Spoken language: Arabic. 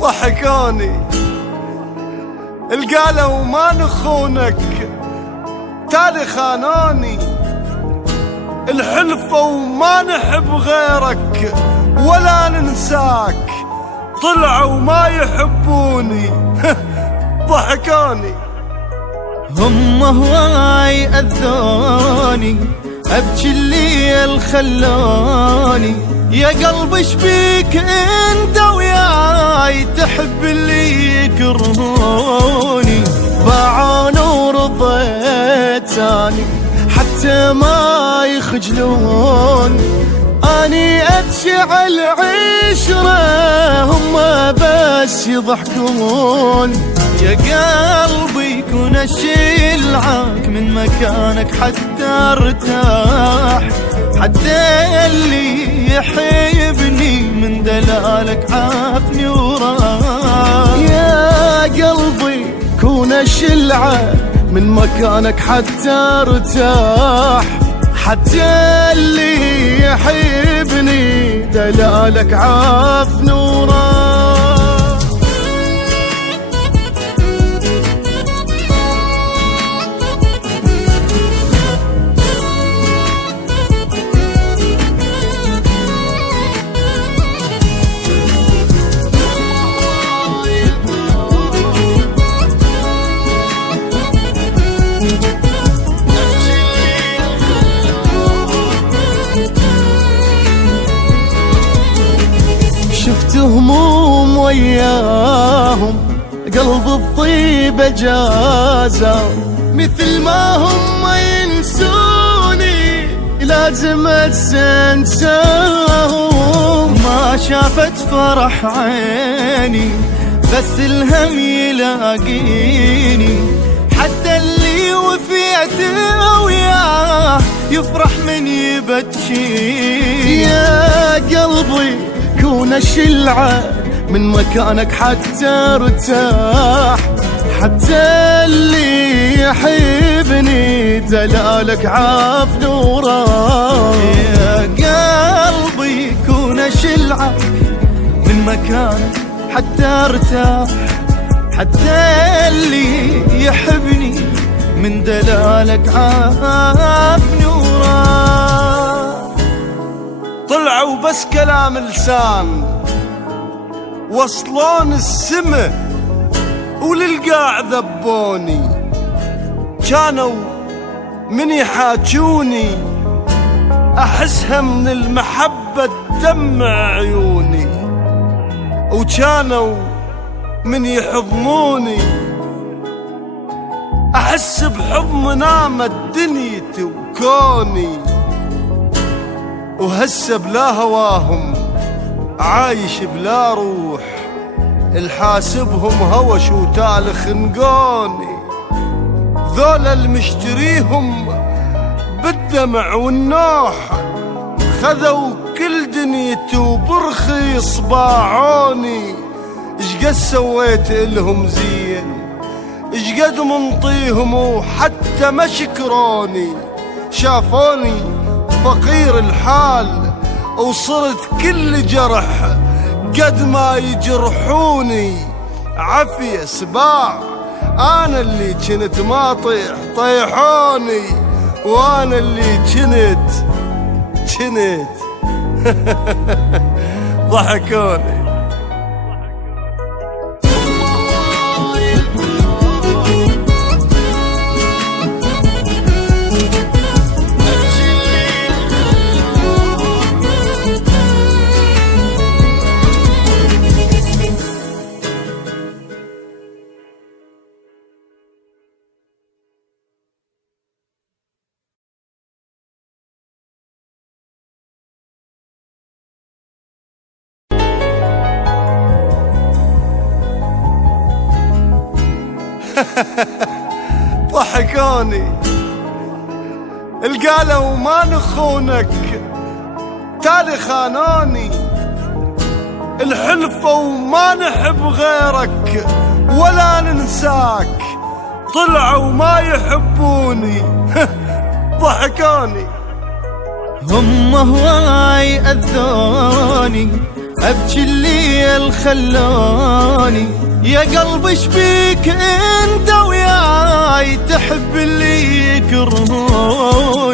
ضحكوني القالوا ما نخونك تالي خانوني، الحلفة وما نحب غيرك ولا ننساك طلعوا ما يحبوني. ضحكوني هم هواي أذوني أبكي الليل خلوني، يا قلبي شبيك انت وياي تحب اللي يكرهوني، باعوني ورضيت اني حتى ما يخجلون، اني ابكي على العشرة هم بس يضحكون، يا قلبي كون اشيلعك من مكانك حتى ارتاح، حتى اللي يحبني من دلالك عافني وراح، يا قلبي كون اشيلعك من مكانك حتى ارتاح، حتى اللي يحبني دلالك عافني وراح. شفت هموم وياهم قلب بطيبة جازة، مثل ما هم ينسوني لازم انساهم، ما شافت فرح عيني بس الهم يلاقيني، حتى اللي وفيت وياه يفرح من يبكي، يا قلبي كون اشيلعك من مكانك حتى ارتاح، حتى اللي يحبني دلالك عافني وراح، يا قلبي كون اشيلعك من مكانك حتى ارتاح، حتى اللي يحبني من دلالك عافني وراح. طلعوا بس كلام لسان وصلون السما وللقاع ذبوني، كانوا من يحاجوني احسها من المحبة تدمع عيوني، وكانوا من يحضنوني احس بحضن نامت دنيتي وكوني، وهسه بلا هواهم عايش بلا روح، الحاسبهم هوش وتال خنقوني، ذولا المشتريهم بالدمع والنوح خذوا كل دنيتي وبرخيص باعوني، اشقد سويت إلهم زين اشقد منطيهم وحتى ما شكروني، شافوني فقير الحال وصرت كل جرح قد ما يجرحوني، عافية سباع انا اللي كنت ما طيح طيحوني، وانا اللي كنت ضحكوني. ضحكوني القالوا ما نخونك تالي خانوني، الحلفة وما نحب غيرك ولا ننساك طلعوا ما يحبوني. ضحكوني هم هواي أذوني ابكي الليل خلاني يا قلبي شبيك انت وياي تحب اللي يكرهوني.